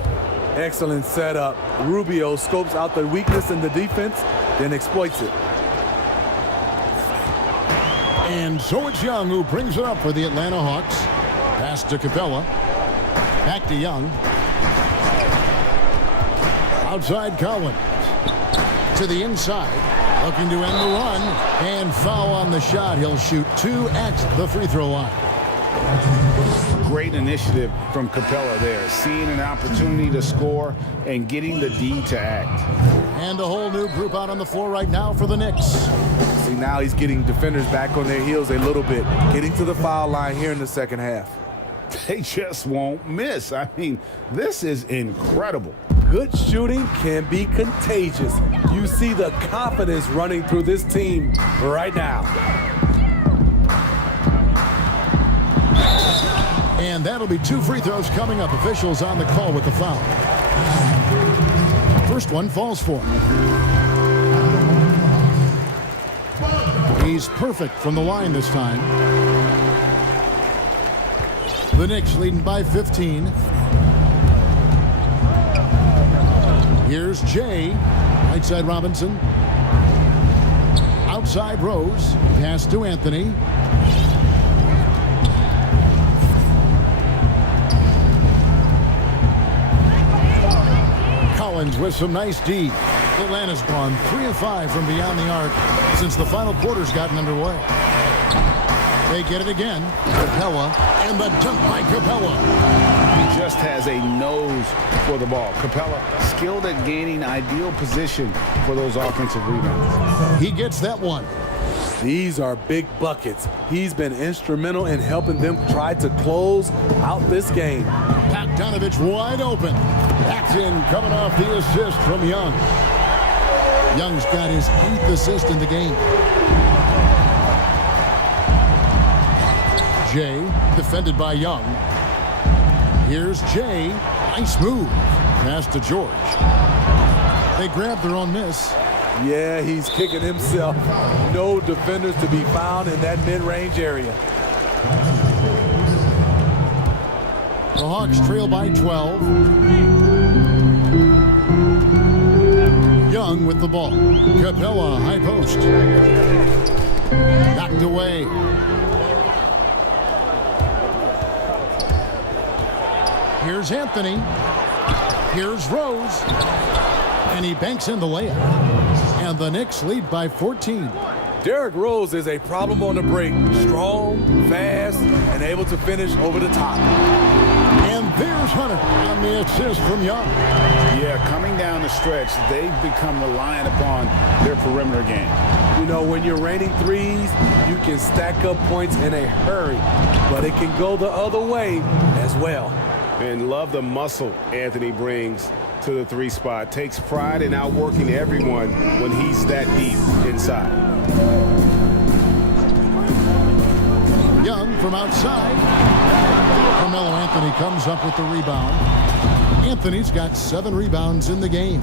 Excellent setup. Rubio scopes out the weakness in the defense, then exploits it. And so it's Young who brings it up for the Atlanta Hawks. Pass to Capella. Back to Young. Outside Collins. To the inside. Looking to end the run. And foul on the shot. He'll shoot 2 at the free throw line. Great initiative from Capella there. Seeing an opportunity to score and getting the D to act. And a whole new group out on the floor right now for the Knicks. See, now he's getting defenders back on their heels a little bit. Getting to the foul line here in the second half. They just won't miss. I mean, this is incredible. Good shooting can be contagious. You see the confidence running through this team right now. And that'll be 2 free throws coming up. Officials on the call with the foul. First one falls for him. He's perfect from the line this time. The Knicks leading by 15. Here's Jay. Right side Robinson. Outside Rose. Pass to Anthony. Collins with some nice D. Atlanta's gone 3 of 5 from beyond the arc since the final quarter's gotten underway. They get it again. Capella, and the dunk by Capella. Just has a nose for the ball. Capella skilled at gaining ideal position for those offensive rebounds. He gets that one. These are big buckets. He's been instrumental in helping them try to close out this game. Bogdanovich wide open. That's in, coming off the assist from Young. Young's got his 8th assist in the game. Jay, defended by Young. Here's Jay. Nice move. Pass to George. They grab their own miss. Yeah, he's kicking himself. No defenders to be found in that mid-range area. The Hawks trail by 12. Young with the ball. Capella, high post. Knocked away. Here's Anthony. Here's Rose. And he banks in the layup. And the Knicks lead by 14. Derrick Rose is a problem on the break. Strong, fast, and able to finish over the top. And there's Hunter on the assist from Young. Yeah, coming down the stretch, they've become reliant upon their perimeter game. You know, when you're raining threes, you can stack up points in a hurry, but it can go the other way as well. And love the muscle Anthony brings to the 3 spot. Takes pride in outworking everyone when he's that deep inside. Young from outside. Carmelo Anthony comes up with the rebound. Anthony's got 7 rebounds in the game.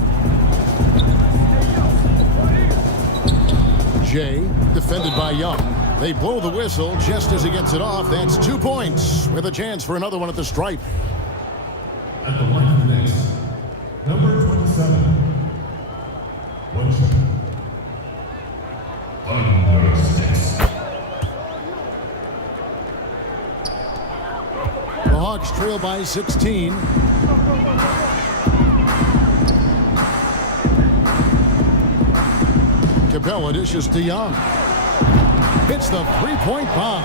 Jay, defended by Young. They blow the whistle just as he gets it off. That's 2 points with a chance for another one at the stripe. At the line for the Knicks, number 27. 1 second. Under 6. The Hawks trail by 16. Capella dishes to Young. Hits the three-point bomb.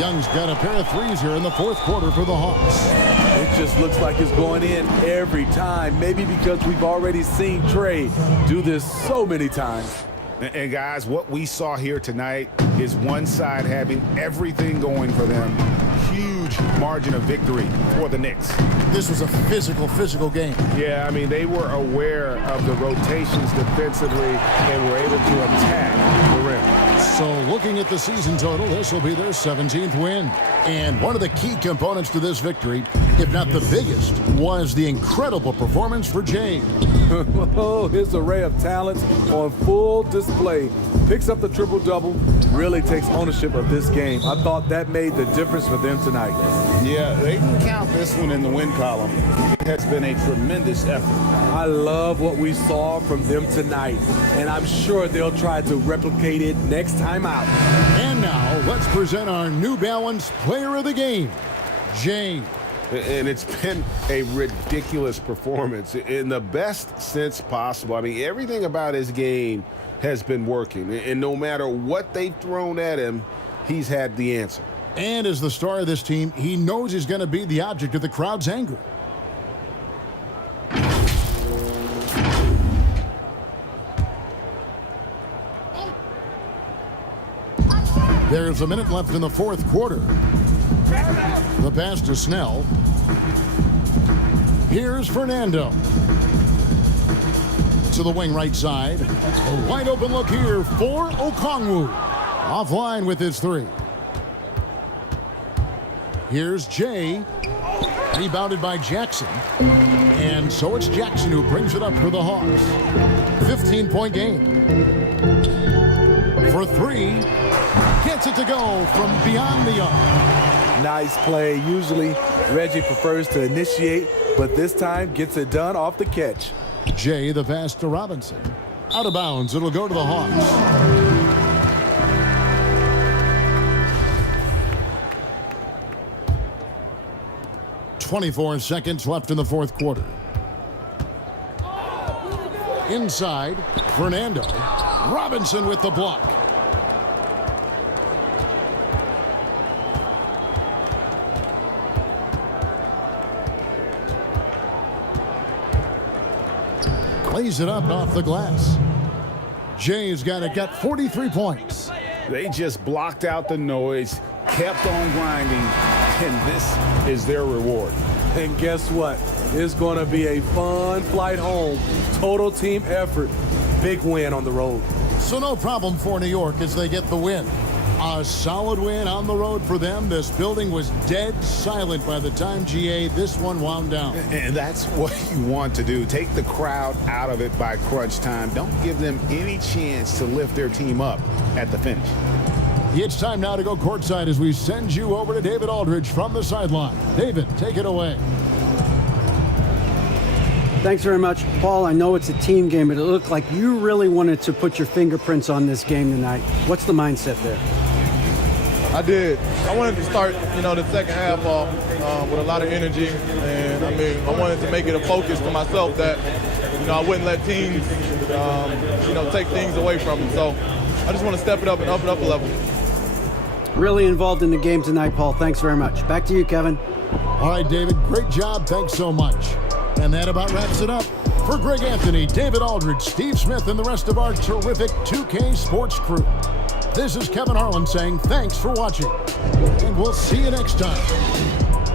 Young's got a pair of threes here in the 4th quarter for the Hawks. It just looks like it's going in every time. Maybe because we've already seen Trey do this so many times. And guys, what we saw here tonight is one side having everything going for them. Huge margin of victory for the Knicks. This was a physical game. Yeah, I mean, they were aware of the rotations defensively and were able to attack the rim. So looking at the season total, this will be their 17th win. And one of the key components to this victory, if not the biggest, was the incredible performance for Jay. Oh, his array of talents on full display. Picks up the triple-double, really takes ownership of this game. I thought that made the difference for them tonight. Yeah, they can count this one in the win column. It has been a tremendous effort. I love what we saw from them tonight, and I'm sure they'll try to replicate it next time out. And now, let's present our New Balance Player of the Game, Jay. And it's been a ridiculous performance in the best sense possible. I mean, everything about his game has been working. And no matter what they've thrown at him, he's had the answer. And as the star of this team, he knows he's going to be the object of the crowd's anger. There's a minute left in the 4th quarter. The pass to Snell. Here's Fernando. To the wing right side. A wide open look here for Okongwu. Offline with his 3. Here's Jay. Rebounded by Jackson. And so it's Jackson who brings it up for the Hawks. 15-point game. For 3. Gets it to go from beyond the arc. Nice play. Usually, Reggie prefers to initiate, but this time gets it done off the catch. Jay, the pass to Robinson. Out of bounds. It'll go to the Hawks. .24 seconds left in the 4th quarter. Inside, Fernando. Robinson with the block. lays it up off the glass. Jay's got 43 points. They just blocked out the noise, kept on grinding, and this is their reward. And guess what? It's going to be a fun flight home. Total team effort. Big win on the road. So no problem for New York as they get the win. A solid win on the road for them. This building was dead silent by the time, GA, this one wound down. And that's what you want to do. Take the crowd out of it by crunch time. Don't give them any chance to lift their team up at the finish. It's time now to go courtside as we send you over to David Aldridge from the sideline. David, take it away. Thanks very much. Paul, I know it's a team game, but it looked like you really wanted to put your fingerprints on this game tonight. What's the mindset there? I did. I wanted to start, the second half off with a lot of energy. And, I wanted to make it a focus to myself that, I wouldn't let teams, take things away from me. So I just want to step it up and up it up a level. Really involved in the game tonight, Paul. Thanks very much. Back to you, Kevin. All right, David, great job. Thanks so much. And that about wraps it up. For Greg Anthony, David Aldridge, Steve Smith, and the rest of our terrific 2K Sports crew, this is Kevin Harlan saying thanks for watching, and we'll see you next time.